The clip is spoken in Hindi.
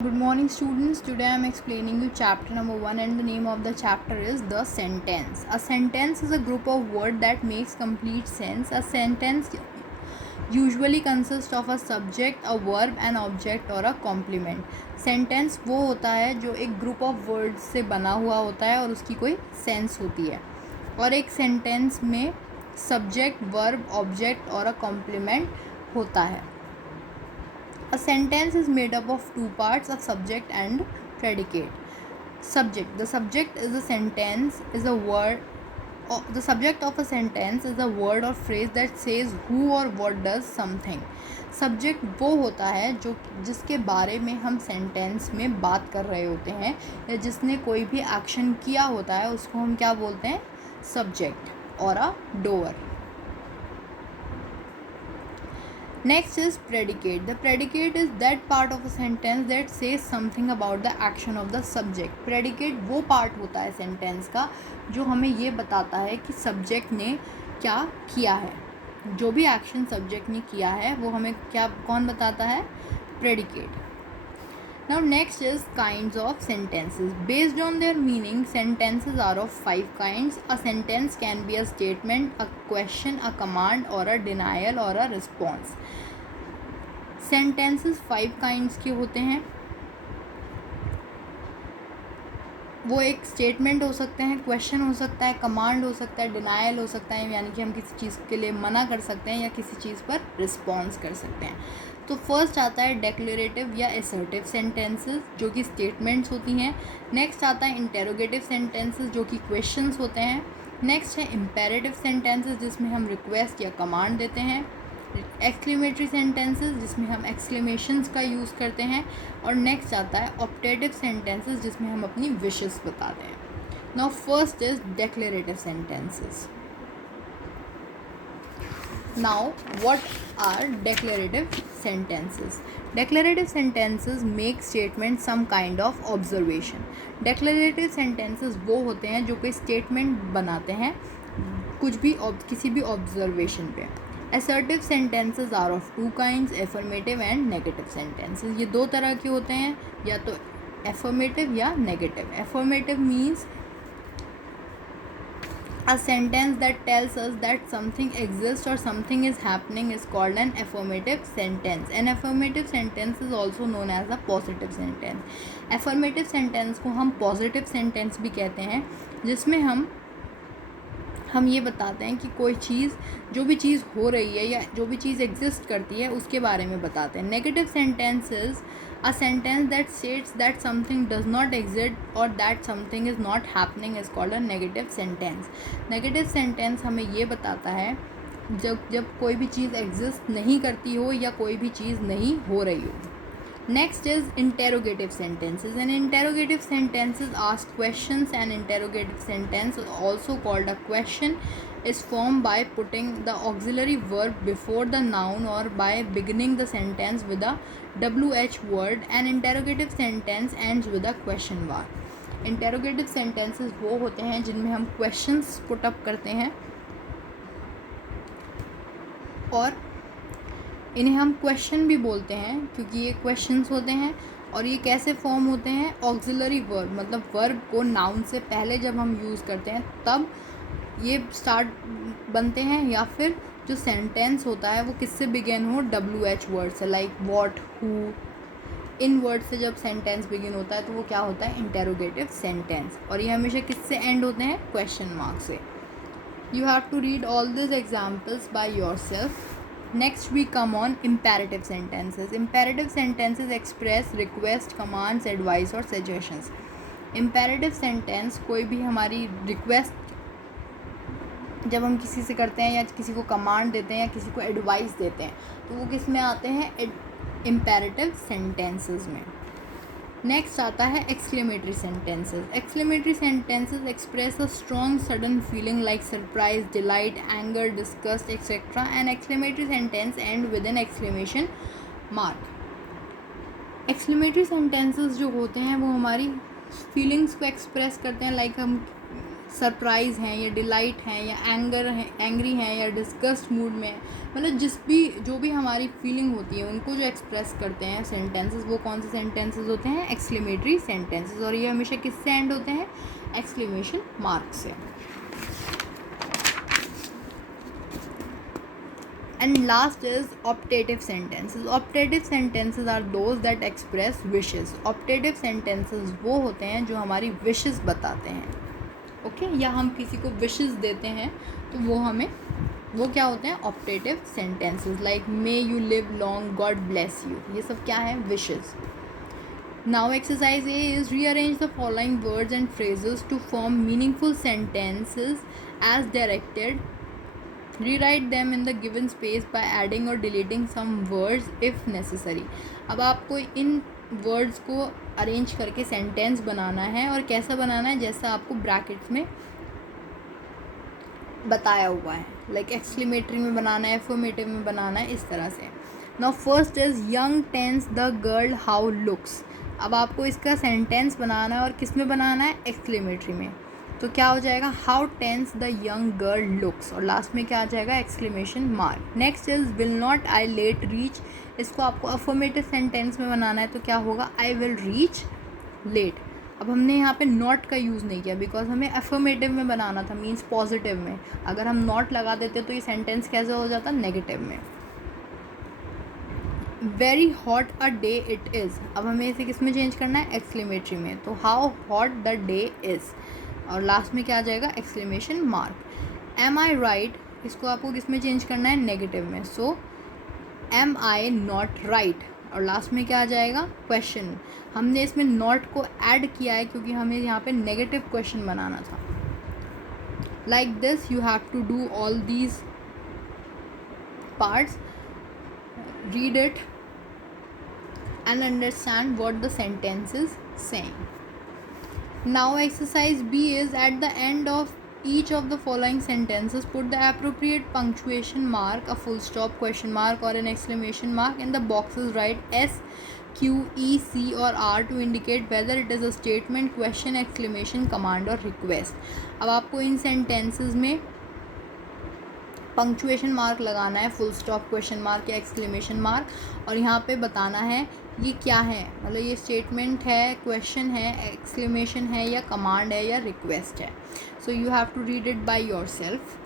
Good morning students. Today I am explaining you chapter number 1 and the name of the chapter is the sentence. A sentence is a group of words that makes complete sense. A sentence usually consists of a subject, a verb, an object or a complement. Sentence वो होता है जो एक group of words से बना हुआ होता है और उसकी कोई sense होती है और एक sentence में subject, verb, object और a complement होता है. A sentence is made up of two parts, a subject and predicate. Subject. The subject is a sentence is a word. The subject of a sentence is a word or phrase that says who or what does something. Subject वो होता है जो जिसके बारे में हम सेंटेंस में बात कर रहे होते हैं या जिसने कोई भी एक्शन किया होता है उसको हम क्या बोलते हैं, सब्जेक्ट और अ door. Next is predicate. The predicate is that part of a sentence that says something about the action of the subject. Predicate वो part होता है sentence का जो हमें ये बताता है कि subject ने क्या किया है. जो भी action subject ने किया है वो हमें कौन बताता है, predicate. Now next is kinds of sentences. Based on their meaning, sentences are of 5 kinds. A sentence can be a statement, a question, a command or a denial or a response. Sentences 5 kinds के होते हैं. वो एक स्टेटमेंट हो सकते हैं, क्वेश्चन हो सकता है, कमांड हो सकता है, डिनायल हो सकता है, यानी कि हम किसी चीज़ के लिए मना कर सकते हैं या किसी चीज़ पर रिस्पॉन्स कर सकते हैं. तो फर्स्ट आता है डेक्लेरेटिव या असर्टिव सेंटेंसेस जो कि स्टेटमेंट्स होती हैं. नेक्स्ट आता है इंटेरोगेटिव सेंटेंसेस जो कि क्वेश्चंस होते हैं. नेक्स्ट है इम्पेरेटिव सेंटेंसेस जिसमें हम रिक्वेस्ट या कमांड देते हैं. एक्सक्लेमेटरी सेंटेंसेस जिसमें हम एक्सक्लेमेशंस का यूज़ करते हैं. और नेक्स्ट आता है ऑप्टेटिव सेंटेंसेस जिसमें हम अपनी विशेस बताते हैं. Now first is declarative sentences. Now, what are declarative sentences? Declarative sentences make statement some kind of observation. Declarative sentences वो होते हैं जो कोई statement बनाते हैं कुछ भी किसी भी observation पे. Assertive sentences are of two kinds, affirmative and negative sentences. ये दो तरह के होते हैं, या तो affirmative या negative. Affirmative means a sentence that tells us that something exists or something is happening is called an affirmative sentence. An affirmative sentence is also known as a positive sentence. Affirmative sentence को हम positive sentence भी कहते हैं जिसमें हम ये बताते हैं कि कोई चीज़, जो भी चीज़ हो रही है या जो भी चीज़ एग्जिस्ट करती है उसके बारे में बताते हैं. Negative sentences a sentence that states that something does not exist or that something is not happening is called a negative sentence. Negative sentence हमें ये बताता है जब कोई भी चीज़ एग्जिस्ट नहीं करती हो या कोई भी चीज़ नहीं हो रही हो. Next is interrogative sentences. An interrogative sentences ask questions. An interrogative sentence, also called a question, is formed by putting the auxiliary verb before the noun or by beginning the sentence with a WH word. An interrogative sentence ends with a question mark. Interrogative sentences वो होते हैं जिनमें हम questions put up करते हैं और इन्हें हम क्वेश्चन भी बोलते हैं क्योंकि ये क्वेश्चंस होते हैं. और ये कैसे फॉर्म होते हैं, ऑक्सिलरी वर्ब, मतलब वर्ब को नाउन से पहले जब हम यूज़ करते हैं तब ये स्टार्ट बनते हैं, या फिर जो सेंटेंस होता है वो किससे बिगिन हो, WH वर्ड से, like what, who. In word से जब सेंटेंस बिगिन होता है तो वो क्या होता है, इंटेरोगेटिव सेंटेंस. और ये हमेशा किससे एंड होते हैं, क्वेश्चन मार्क से. You have to read all this examples by yourself. Next we come on imperative sentences. Imperative sentences express request, commands, advice और suggestions. Imperative sentence कोई भी हमारी request जब हम किसी से करते हैं या किसी को command देते हैं या किसी को advice देते हैं तो वो किस में आते हैं, imperative sentences में. नेक्स्ट आता है exclamatory sentences. Exclamatory sentences express a strong sudden feeling like surprise, delight, anger, disgust etcetera. And exclamatory sentence and with an exclamation mark. Exclamatory sentences जो होते हैं वो हमारी फीलिंग्स को एक्सप्रेस करते हैं, लाइक हम सरप्राइज़ हैं या डिलाइट हैं या एंग्री हैं या डिस्गस्ट मूड में हैं, मतलब जो भी हमारी फीलिंग होती है उनको जो एक्सप्रेस करते हैं सेंटेंसेस, वो कौन से सेंटेंसेस होते हैं? Exclamatory sentences. और ये हमेशा किससे एंड होते हैं? एक्सक्लेमेशन मार्क से। And last is optative sentences. Optative sentences are those that express wishes. Optative sentences वो होते हैं जो हमारी wishes बताते हैं, ओके या हम किसी को wishes देते हैं तो वो क्या होते हैं? optative sentences like may you live long, God bless you, ये सब क्या है? wishes. Now exercise A is rearrange the following words and phrases to form meaningful sentences as directed. Rewrite them in the given space by adding or deleting some words if necessary. अब आपको इन वर्ड्स को अरेंज करके सेंटेंस बनाना है, और कैसा बनाना है? जैसा आपको ब्रैकेट्स में बताया हुआ है, लाइक एक्सक्लेमेटरी में बनाना है, एफर्मेटिव में बनाना है, इस तरह से. Now first is young tense the girl how looks. अब आपको इसका सेंटेंस बनाना है, और किस में बनाना है? एक्सक्लेमेटरी में. तो क्या हो जाएगा? How tense the young girl looks, और लास्ट में क्या आ जाएगा? Exclamation mark. Next is will not I late reach. इसको आपको अफर्मेटिव सेंटेंस में बनाना है, तो क्या होगा? I will reach late. अब हमने यहाँ पे नॉट का यूज़ नहीं किया बिकॉज हमें अफर्मेटिव में बनाना था, मीन्स पॉजिटिव में. अगर हम नॉट लगा देते तो ये सेंटेंस कैसे हो जाता? नेगेटिव में. Very hot a day it is. अब हमें इसे किस में चेंज करना है? एक्सक्लेमेटरी में. तो how hot the day is, और लास्ट में क्या आ जाएगा? Exclamation mark. एम आई राइट, इसको आपको किस में चेंज करना है? नेगेटिव में. सो एम आई नॉट राइट, और लास्ट में क्या आ जाएगा? क्वेश्चन. हमने इसमें नॉट को ऐड किया है क्योंकि हमें यहाँ पे नेगेटिव क्वेश्चन बनाना था. Like this you have to do all these parts, read it and understand what the sentence is saying. Now exercise B is at the end of each of the following sentences put the appropriate punctuation mark, a full stop, question mark or an exclamation mark in the boxes. Write S, Q, E, C or R to indicate whether it is a statement, question, exclamation, command or request. अब आपको इन sentences में पंक्चुएशन मार्क लगाना है, फुल स्टॉप, क्वेश्चन मार्क या एक्सक्लेमेशन मार्क, और यहाँ पे बताना है ये क्या है, मतलब ये स्टेटमेंट है, क्वेश्चन है, एक्सक्लेमेशन है या कमांड है या रिक्वेस्ट है. So you have to read it by yourself.